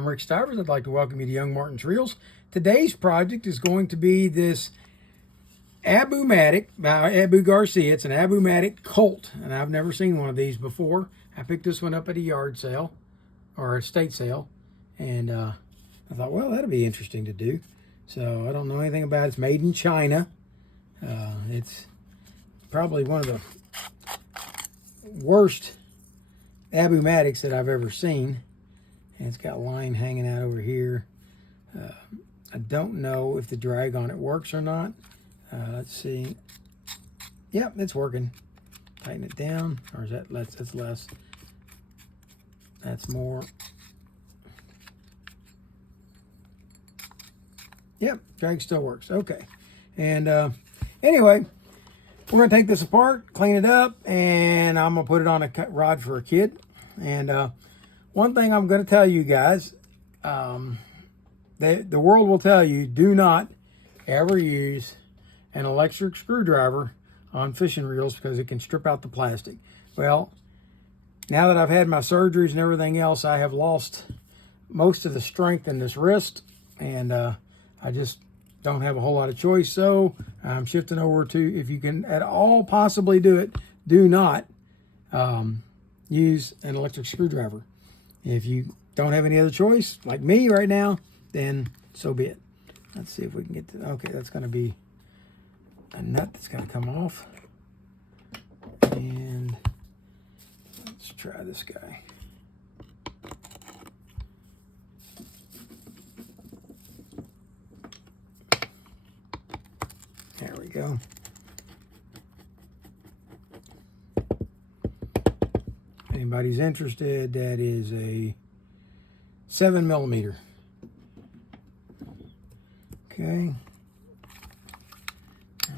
I'm Rick Stivers. I'd like to welcome you to Young Martin's Reels. Today's project is going to be this Abumatic by ABU Garcia. It's an Abumatic Colt, and I've never seen one of these before. I picked this one up at a yard sale, or a estate sale, and I thought, well, that'll be interesting to do. So I don't know anything about it. It's made in China. It's probably one of the worst Abumatics that I've ever seen. And it's got line hanging out over here. I don't know if the drag on it works or not. Let's see. Yep, it's working. Tighten it down, or is that less? That's less. That's more. Yep, drag still works. Okay. And anyway, we're going to take this apart, clean it up, and I'm going to put it on a rod for a kid. And one thing I'm going to tell you guys, the world will tell you, do not ever use an electric screwdriver on fishing reels because it can strip out the plastic. Well, now that I've had my surgeries and everything else, I have lost most of the strength in this wrist, and I just don't have a whole lot of choice. So I'm shifting over to, if you can at all possibly do it, do not use an electric screwdriver. If you don't have any other choice, like me right now, then so be it. Let's see if we can get to, okay, that's going to be a nut that's going to come off. And let's try this guy. There we go. If anybody's interested, that is a 7mm. Okay.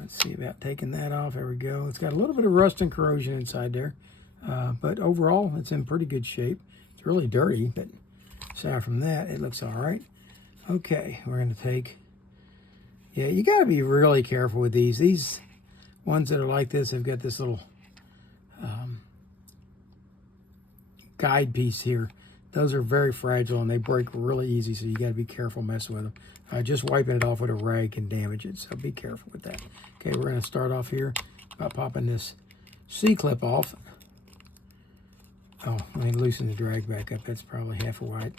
Let's see about taking that off. There we go. It's got a little bit of rust and corrosion inside there. But overall, it's in pretty good shape. It's really dirty, but aside from that, it looks all right. Okay, we're going to take... Yeah, you got to be really careful with these. These ones that are like this have got this little guide piece here. Those are very fragile and they break really easy, so you got to be careful messing with them. Just wiping it off with a rag can damage it, so be careful with that. Okay, we're going to start off here by popping this C-clip off. Oh, let me loosen the drag back up. That's probably half a wide.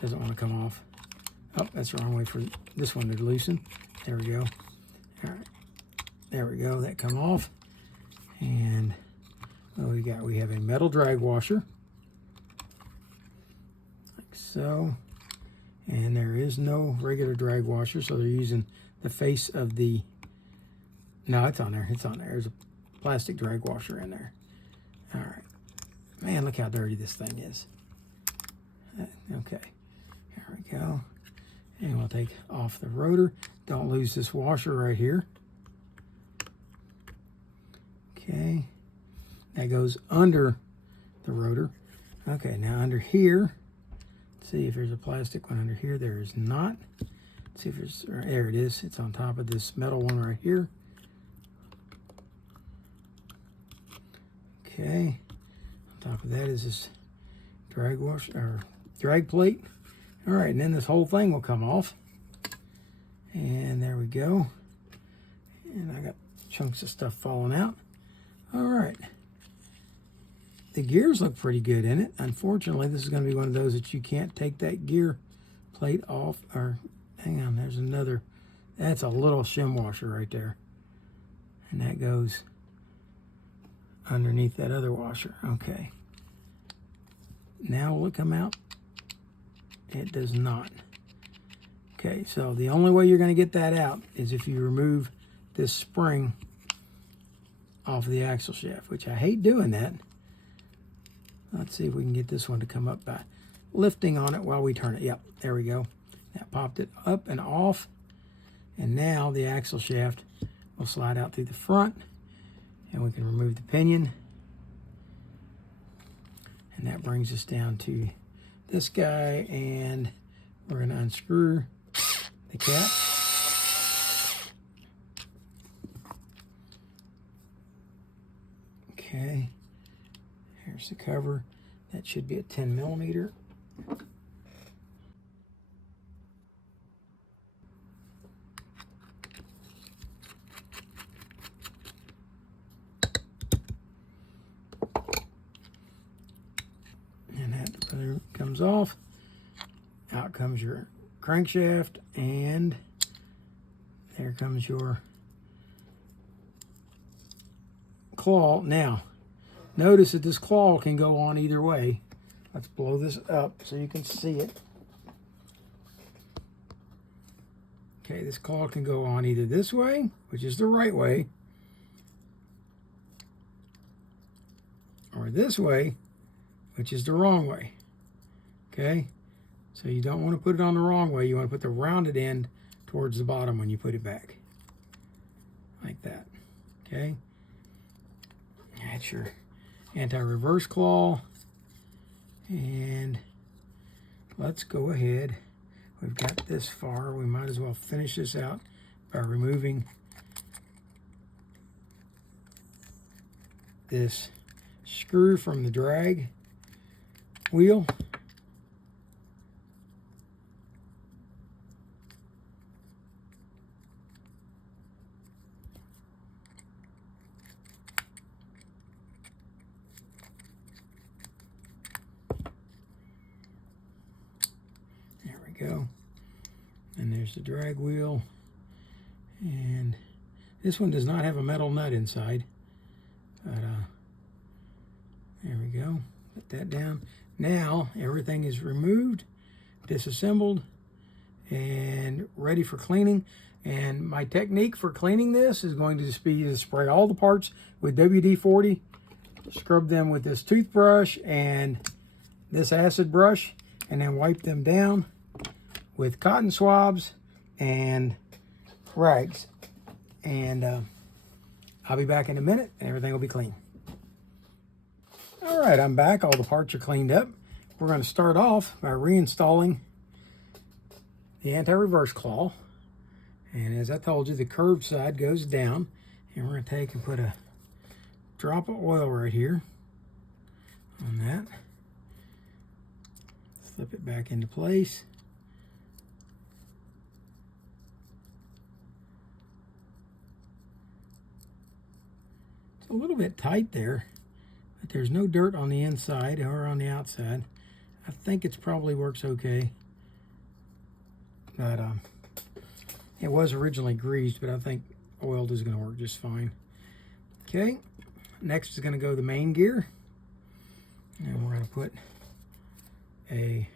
Doesn't want to come off. Oh, that's the wrong way for this one to loosen. There we go. All right. There we go. That come off. And what we got? We have a metal drag washer. Like so. And there is no regular drag washer, so they're using the face of the... No, it's on there. It's on there. There's a plastic drag washer in there. All right. Man, look how dirty this thing is. Okay. There we go. And we'll take off the rotor. Don't lose this washer right here. Okay. That goes under the rotor. Okay, now under here, let's see if there's a plastic one under here. There is not. Let's see if there's, there it is. It's on top of this metal one right here. Okay. On top of that is this drag wash, or drag plate. All right, and then this whole thing will come off. And there we go. And I got chunks of stuff falling out. All right. The gears look pretty good in it. Unfortunately, this is going to be one of those that you can't take that gear plate off. Or, hang on, there's another. That's a little shim washer right there. And that goes underneath that other washer. Okay. Now will it come out? It does not. Okay, so the only way you're going to get that out is if you remove this spring off the axle shaft, which I hate doing that. Let's see if we can get this one to come up by lifting on it while we turn it. Yep, there we go. That popped it up and off. And now the axle shaft will slide out through the front, and we can remove the pinion. And that brings us down to this guy, and we're going to unscrew the cap. Okay, here's the cover. That should be a 10mm. comes off. Out comes your crankshaft, and there comes your claw. Now, notice that this claw can go on either way. Let's blow this up so you can see it. Okay, this claw can go on either this way, which is the right way, or this way, which is the wrong way. Okay, so you don't want to put it on the wrong way. You want to put the rounded end towards the bottom when you put it back, like that. Okay, that's your anti-reverse claw. And let's go ahead. We've got this far. We might as well finish this out by removing this screw from the drag wheel. Go. And there's the drag wheel, and this one does not have a metal nut inside, but there we go. Put that down. Now everything is removed, disassembled, and ready for cleaning. And my technique for cleaning this is going to just be to spray all the parts with WD-40, scrub them with this toothbrush and this acid brush, and then wipe them down with cotton swabs and rags. And I'll be back in a minute and everything will be clean. All right, I'm back. All the parts are cleaned up. We're going to start off by reinstalling the anti-reverse claw. And as I told you, the curved side goes down. And we're going to take and put a drop of oil right here on that. Slip it back into place. It's a little bit tight there, but there's no dirt on the inside or on the outside. I think it probably works okay. But it was originally greased, but I think oiled is going to work just fine. Okay, next is going to go the main gear. And we're going to put a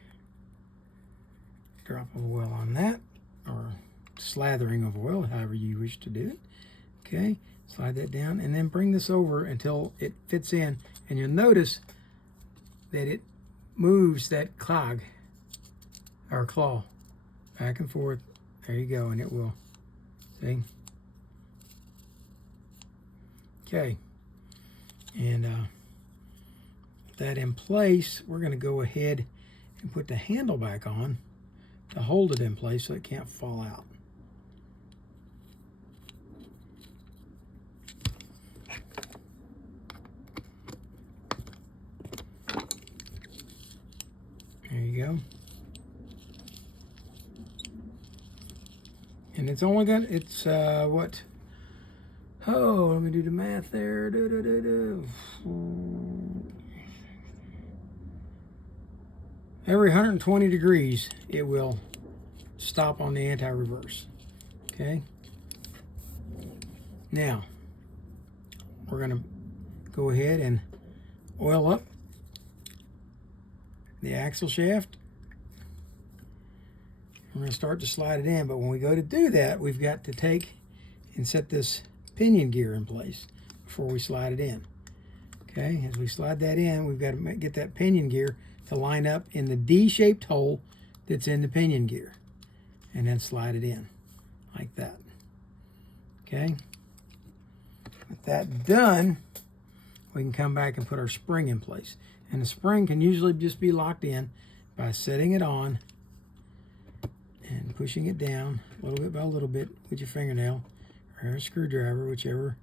drop of oil on that, or slathering of oil, however you wish to do it. Okay, slide that down and then bring this over until it fits in, and you'll notice that it moves that cog or claw back and forth. There you go, and it will, see? Okay, and with that in place, we're going to go ahead and put the handle back on to hold it in place so it can't fall out. There you go. And it's only got, it's what? Oh, let me do the math there. Every 120 degrees, it will stop on the anti-reverse. Okay. Now, we're going to go ahead and oil up the axle shaft. We're going to start to slide it in, but when we go to do that, we've got to take and set this pinion gear in place before we slide it in. Okay, as we slide that in, we've got to get that pinion gear to line up in the D-shaped hole that's in the pinion gear, and then slide it in like that. Okay, with that done, we can come back and put our spring in place. And the spring can usually just be locked in by setting it on and pushing it down a little bit by a little bit with your fingernail or a screwdriver, whichever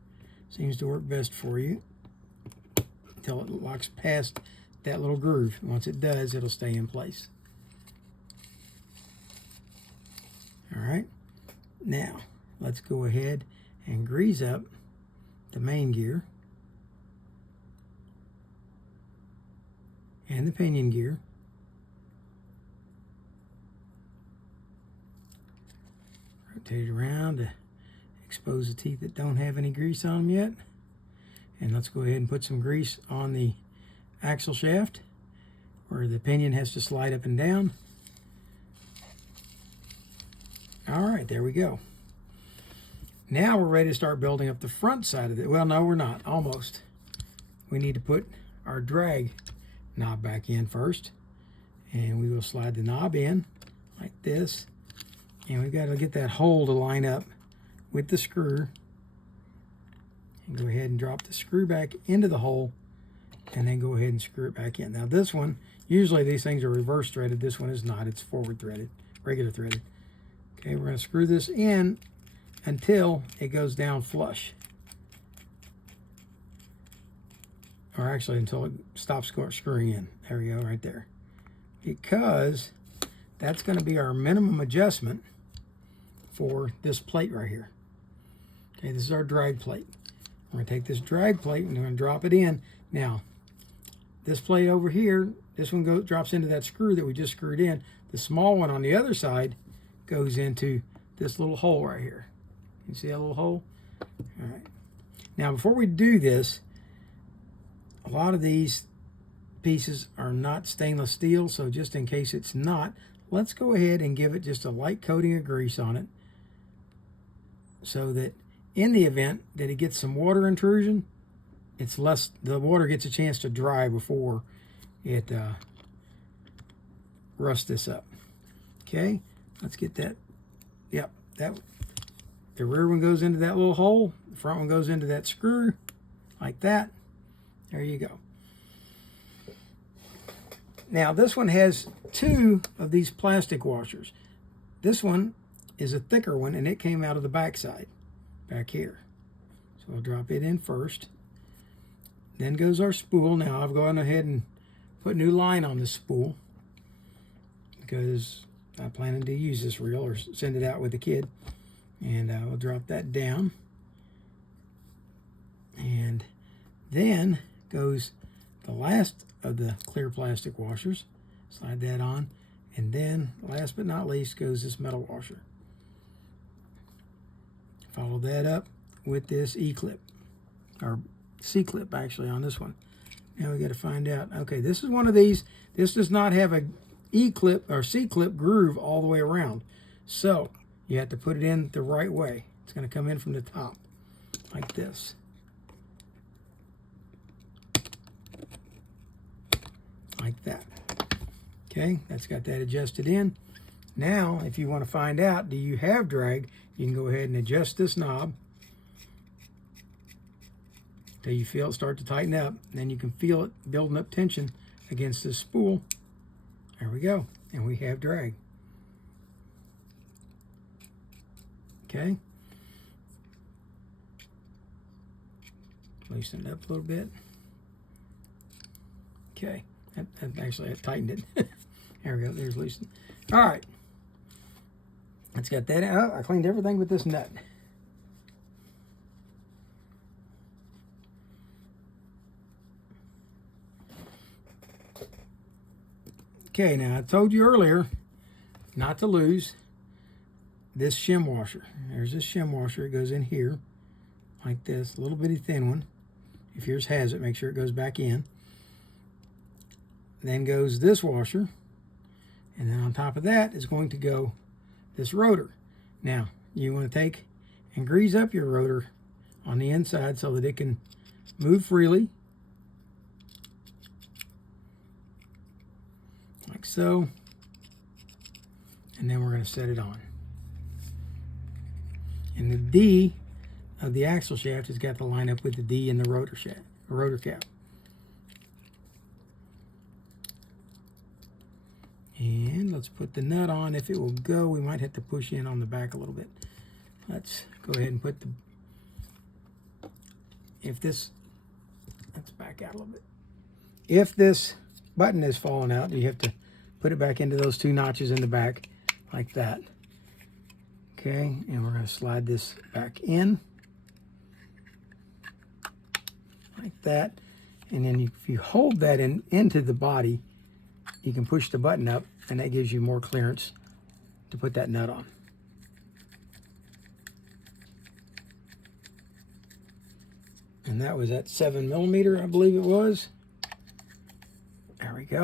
seems to work best for you, until it locks past that little groove. Once it does, it'll stay in place. All right, now let's go ahead and grease up the main gear and the pinion gear. rotate it around to expose the teeth that don't have any grease on them yet. And let's go ahead and put some grease on the axle shaft where the pinion has to slide up and down. All right, there we go. Now we're ready to start building up the front side of it. Well, no, we're not. Almost. We need to put our drag knob back in first. And we will slide the knob in like this. And we've got to get that hole to line up with the screw. And go ahead and drop the screw back into the hole. And then go ahead and screw it back in. Now this one, usually these things are reverse threaded. This one is not. It's forward threaded, regular threaded. Okay, we're going to screw this in until it goes down flush. Or actually until it stops screwing in. There we go, right there. Because that's going to be our minimum adjustment for this plate right here. Okay, this is our drag plate. We're going to take this drag plate and we're going to drop it in. Now, this plate over here, this one drops into that screw that we just screwed in. The small one on the other side goes into this little hole right here. You see that little hole? All right. Now, before we do this, a lot of these pieces are not stainless steel, so just in case it's not, let's go ahead and give it just a light coating of grease on it so that in the event that it gets some water intrusion, it's less, the water gets a chance to dry before it rusts this up. Okay, let's get that. Yep, the rear one goes into that little hole, the front one goes into that screw, like that. There you go. Now this one has two of these plastic washers. This one is a thicker one and it came out of the back side, back here. So I'll drop it in first. Then goes our spool. Now I've gone ahead and put new line on the spool because I'm planning to use this reel or send it out with the kid. And we'll drop that down. And then goes the last of the clear plastic washers. Slide that on. And then, last but not least, goes this metal washer. Follow that up with this E-clip, or C-clip actually on this one. Now we got to find out. Okay, this is one of these. This does not have a E-clip or C-clip groove all the way around. So you have to put it in the right way. It's going to come in from the top like this. Like that. Okay, that's got that adjusted in. Now, if you want to find out, do you have drag, you can go ahead and adjust this knob till you feel it start to tighten up. Then you can feel it building up tension against this spool. There we go, and we have drag. Okay. Loosen it up a little bit. Okay. Actually, I tightened it. There we go. There's loosened. All right. Let's get that out. I cleaned everything with this nut. Okay, now I told you earlier not to lose this shim washer. There's this shim washer. It goes in here like this. A little bitty thin one. If yours has it, make sure it goes back in. Then goes this washer, and then on top of that is going to go this rotor. Now you want to take and grease up your rotor on the inside so that it can move freely, like so, and then we're going to set it on. And the D of the axle shaft has got to line up with the D in the rotor shaft, rotor cap. And let's put the nut on. If it will go, we might have to push in on the back a little bit. Let's go ahead and put the, let's back out a little bit. If this button is falling out, you have to put it back into those two notches in the back like that. Okay, and we're going to slide this back in like that. And then if you hold that into the body, you can push the button up, and that gives you more clearance to put that nut on. And that was at 7mm, I believe it was. There we go.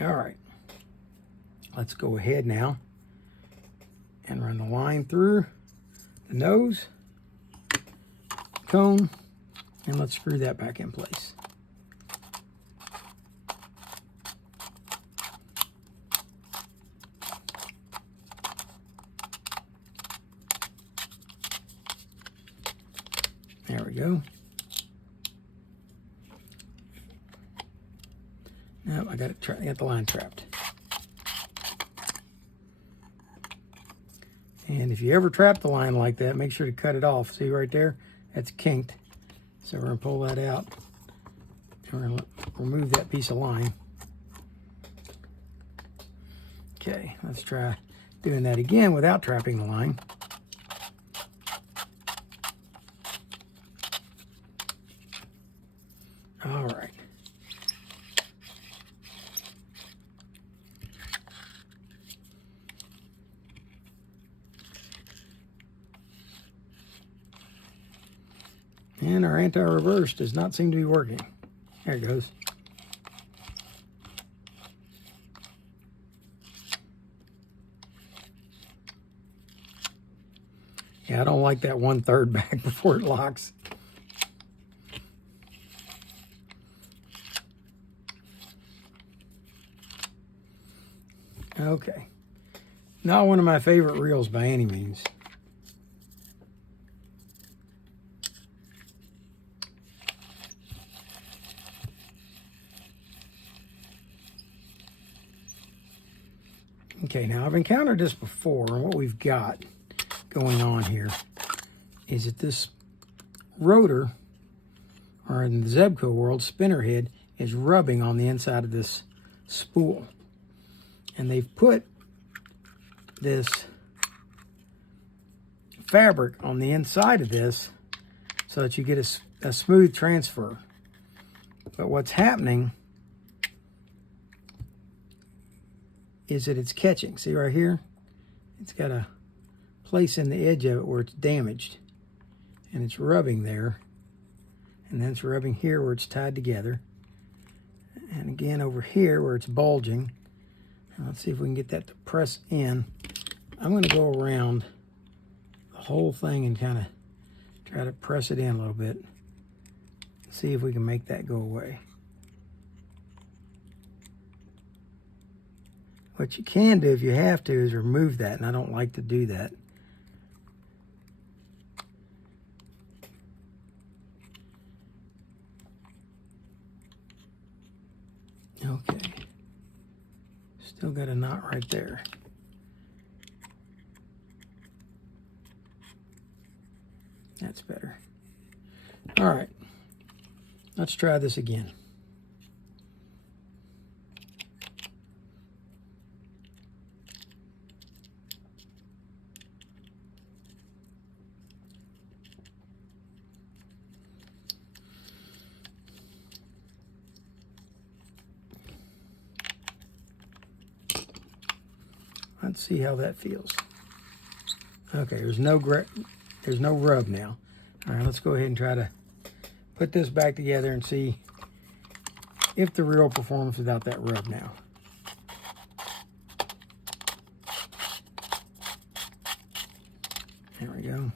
All right. Let's go ahead now and run the line through the nose, cone, and let's screw that back in place. There we go. Now I got the line trapped. And if you ever trap the line like that, make sure to cut it off. See right there? That's kinked. So we're going to pull that out. And we're going to remove that piece of line. Okay, let's try doing that again without trapping the line. All right. And our anti-reverse does not seem to be working. There it goes. Yeah, I don't like that 1/3 back before it locks. Okay. Not one of my favorite reels by any means. Okay, now I've encountered this before, and what we've got going on here is that this rotor, or in the Zebco world, spinner head, is rubbing on the inside of this spool. And they've put this fabric on the inside of this so that you get a smooth transfer. But what's happening is that it's catching. See right here? It's got a place in the edge of it where it's damaged. And it's rubbing there. And then it's rubbing here where it's tied together. And again over here where it's bulging. And let's see if we can get that to press in. I'm going to go around the whole thing and kind of try to press it in a little bit. See if we can make that go away. What you can do if you have to is remove that, and I don't like to do that. Okay. Still got a knot right there. That's better. All right. Let's try this again. Let's see how that feels. Okay, there's no rub now. All right, let's go ahead and try to put this back together and see if the reel performs without that rub now. There we go.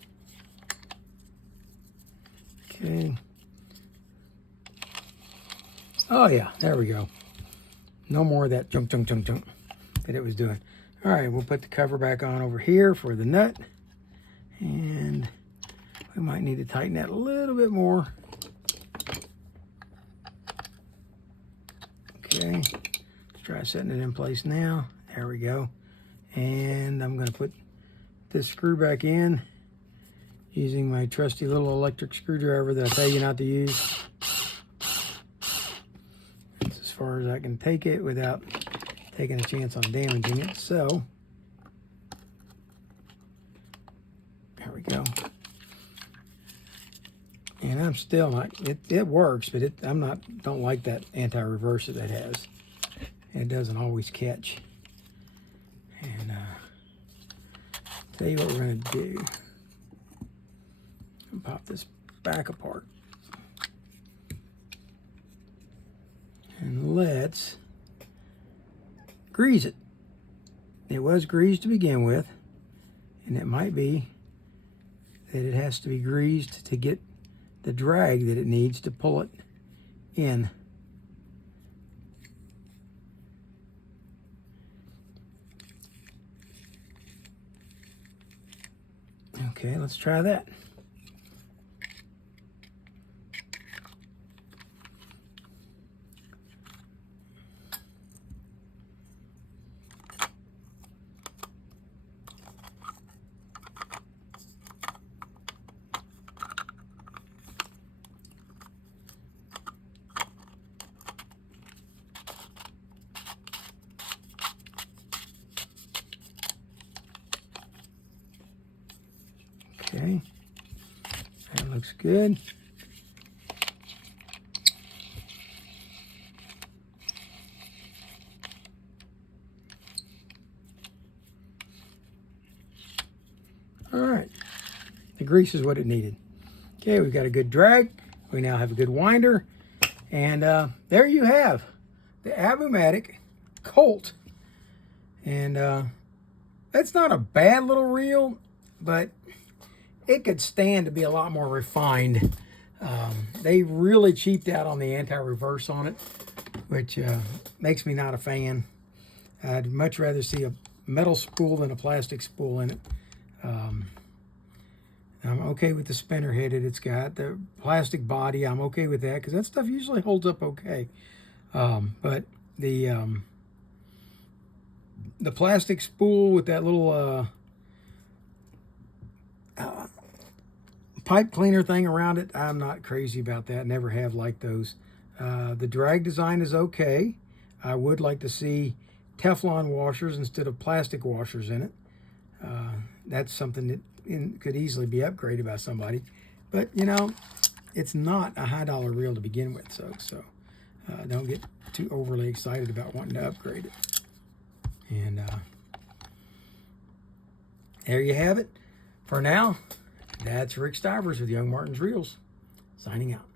Okay. Oh yeah, there we go. No more of that junk that it was doing. All right, we'll put the cover back on over here for the nut. And we might need to tighten that a little bit more. Okay, let's try setting it in place now. There we go. And I'm going to put this screw back in using my trusty little electric screwdriver that I tell you not to use. That's as far as I can take it without taking a chance on damaging it. So there we go. And I'm still not, it works, but don't like that anti-reverse that it has. It doesn't always catch. And tell you what we're going to do. And pop this back apart. And let's grease it. It was greased to begin with, and it might be that it has to be greased to get the drag that it needs to pull it in. Okay, let's try that. Okay, that looks good. All right, the grease is what it needed. Okay, we've got a good drag. We now have a good winder. And there you have the Abumatic Colt. And that's not a bad little reel, but it could stand to be a lot more refined. They really cheaped out on the anti-reverse on it, which makes me not a fan. I'd much rather see a metal spool than a plastic spool in it. I'm okay with the spinner headed it's got. The plastic body, I'm okay with that because that stuff usually holds up okay. But the plastic spool with that little pipe cleaner thing around it, I'm not crazy about that. Never have liked those. The drag design is okay. I would like to see Teflon washers instead of plastic washers in it. That's something that could easily be upgraded by somebody. But, you know, it's not a high-dollar reel to begin with, so don't get too overly excited about wanting to upgrade it. And there you have it. For now, that's Rick Stivers with Young Martin's Reels, signing out.